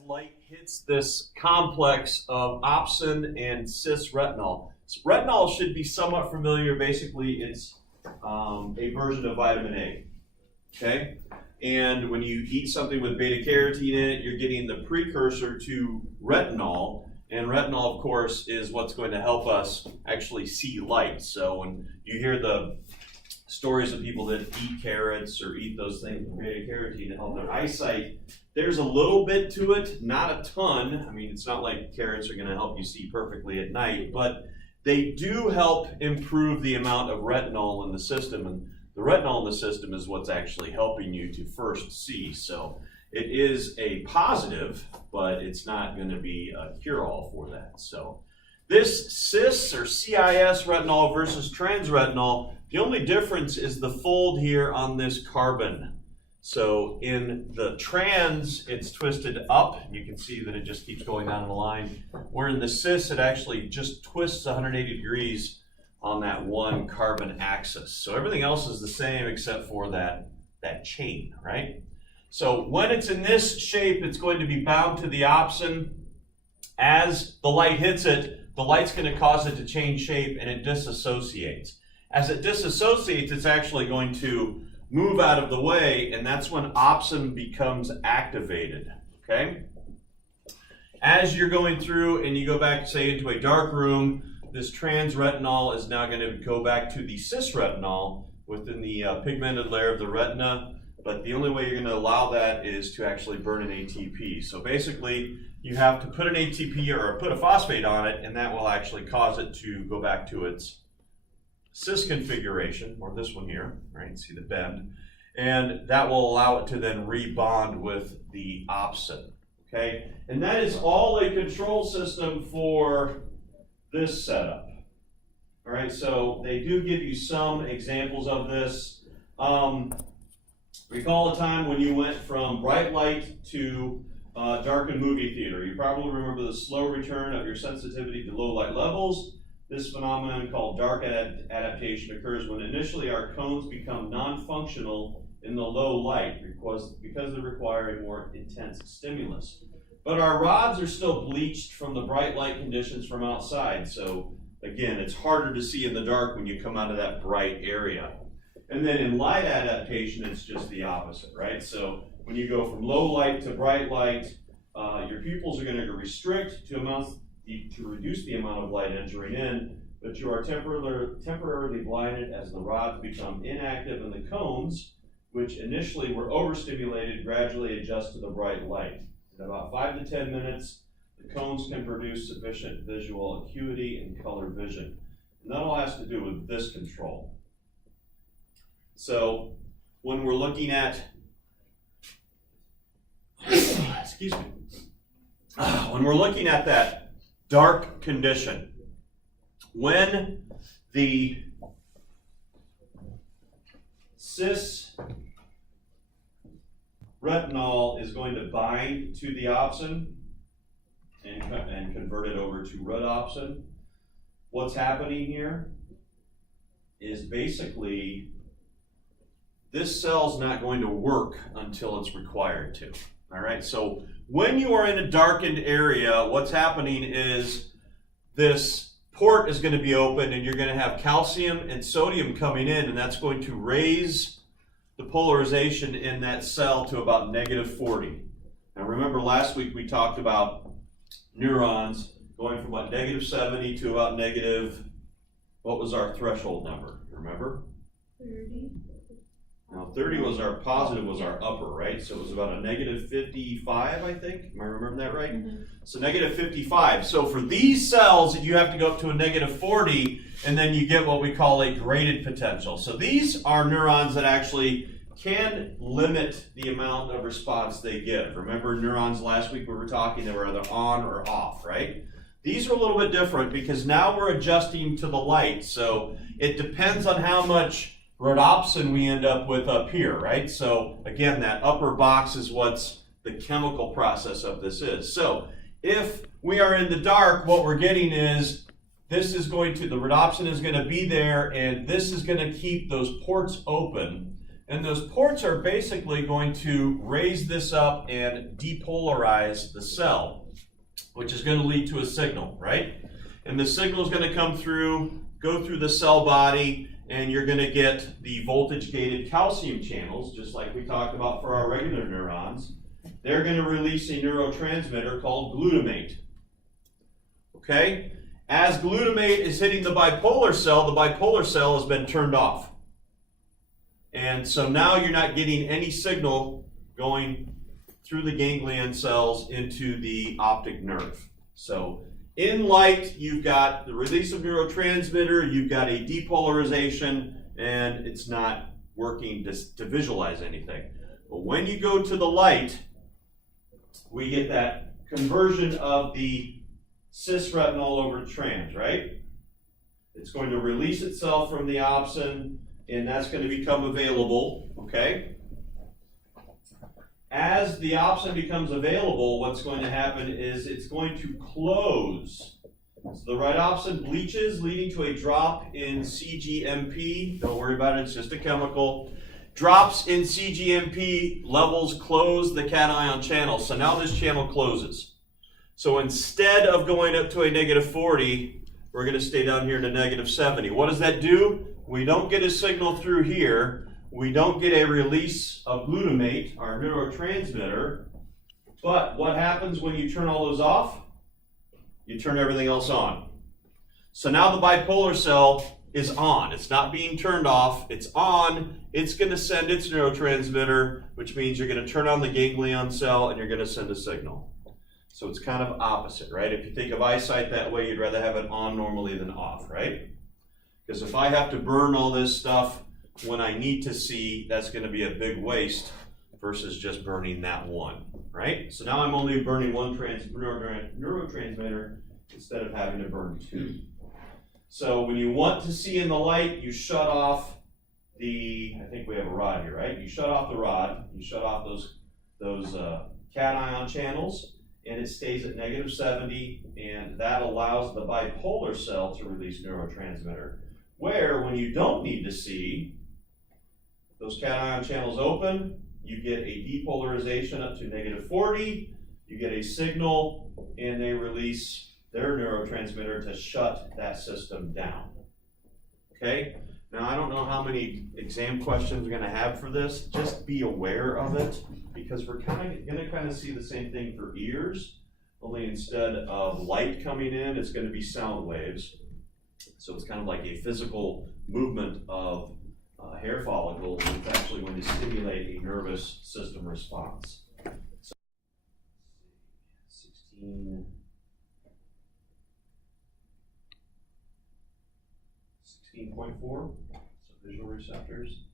as light hits this complex of opsin and cis retinol. So retinol should be somewhat familiar. Basically, it's a version of vitamin A. Okay? And when you eat something with beta carotene in it, you're getting the precursor to retinol. And retinol, of course, is what's going to help us actually see light. So when you hear the stories of people that eat carrots or eat those things with beta carotene to help their eyesight, there's a little bit to it, not a ton. I mean, it's not like carrots are going to help you see perfectly at night, but they do help improve the amount of retinol in the system. And the retinol in the system is what's actually helping you to first see. So it is a positive, but it's not going to be a cure-all for that. So this cis or CIS retinol versus trans retinol, the only difference is the fold here on this carbon. So in the trans, it's twisted up. You can see that it just keeps going down the line. Where in the cis, it actually just twists 180 degrees on that one carbon axis. So everything else is the same except for that chain, right? So when it's in this shape, it's going to be bound to the opsin. As the light hits it, the light's going to cause it to change shape and it disassociates. As it disassociates, it's actually going to move out of the way, and that's when opsin becomes activated, okay? As you're going through and you go back, say, into a dark room, this trans retinol is now going to go back to the cis retinol within the pigmented layer of the retina, but the only way you're going to allow that is to actually burn an ATP. So basically, you have to put an ATP or put a phosphate on it, and that will actually cause it to go back to its cis configuration, or this one here, right? See the bend, and that will allow it to then rebond with the opsin, okay? And that is all a control system for this setup. All right, so they do give you some examples of this. Recall a time when you went from bright light to darkened movie theater. You probably remember the slow return of your sensitivity to low light levels. This phenomenon called dark adaptation occurs when initially our cones become non-functional in the low light because they require a more intense stimulus. But our rods are still bleached from the bright light conditions from outside. So again, it's harder to see in the dark when you come out of that bright area. And then in light adaptation, it's just the opposite, right? So when you go from low light to bright light, your pupils are going to restrict to reduce the amount of light entering in, but you are temporarily blinded as the rods become inactive and the cones, which initially were overstimulated, gradually adjust to the bright light. In about 5 to 10 minutes, the cones can produce sufficient visual acuity and color vision. And that all has to do with this control. So when we're looking at, excuse me, when we're looking at that dark condition, when the cis retinol is going to bind to the opsin and convert it over to rhodopsin, what's happening here is basically this cell's not going to work until it's required to. All right, so when you are in a darkened area, what's happening is this port is going to be open and you're going to have calcium and sodium coming in, and that's going to raise the polarization in that cell to about -40. Now remember last week we talked about neurons going from about -70 to about what was our threshold number? Remember? 30. Now 30 was our positive, was our upper, right? So it was about a -55, I think. Am I remembering that right? Mm-hmm. So -55. So for these cells, you have to go up to a -40, and then you get what we call a graded potential. So these are neurons that actually can limit the amount of response they give. Remember neurons last week we were talking, they were either on or off, right? These are a little bit different because now we're adjusting to the light. So it depends on how much rhodopsin we end up with up here, right? So again, that upper box is what's the chemical process of this is. So if we are in the dark, what we're getting is the rhodopsin is going to be there, and this is going to keep those ports open. And those ports are basically going to raise this up and depolarize the cell, which is going to lead to a signal, right? And the signal is going to come through, go through the cell body, and you're going to get the voltage-gated calcium channels, just like we talked about for our regular neurons. They're going to release a neurotransmitter called glutamate. Okay? As glutamate is hitting the bipolar cell has been turned off. And so now you're not getting any signal going through the ganglion cells into the optic nerve. So in light, you've got the release of neurotransmitter, you've got a depolarization, and it's not working to visualize anything. But when you go to the light, we get that conversion of the cis-retinol over to trans, right? It's going to release itself from the opsin, and that's going to become available, okay? As the opsin becomes available, what's going to happen is it's going to close. So the right opsin bleaches, leading to a drop in CGMP. Don't worry about it, it's just a chemical. Drops in CGMP levels close the cation channel. So now this channel closes. So instead of going up to a -40, we're going to stay down here to -70. What does that do? We don't get a signal through here. We don't get a release of glutamate, our neurotransmitter. But what happens when you turn all those off? You turn everything else on. So now the bipolar cell is on. It's not being turned off. It's on. It's going to send its neurotransmitter, which means you're going to turn on the ganglion cell and you're going to send a signal. So it's kind of opposite, right? If you think of eyesight that way, you'd rather have it on normally than off, right? Because if I have to burn all this stuff when I need to see, that's going to be a big waste versus just burning that one, right? So now I'm only burning one neurotransmitter instead of having to burn two. So when you want to see in the light, you shut off I think we have a rod here, right? You shut off the rod, you shut off those cation channels, and it stays at -70, and that allows the bipolar cell to release neurotransmitter. Where when you don't need to see, those cation channels open, you get a depolarization up to -40, you get a signal, and they release their neurotransmitter to shut that system down. Okay? Now, I don't know how many exam questions we're going to have for this. Just be aware of it, because we're going to see the same thing for ears, only instead of light coming in, it's going to be sound waves. So it's kind of like a physical movement of hair follicles. It's actually going to stimulate a nervous system response. So 16.4, so visual receptors.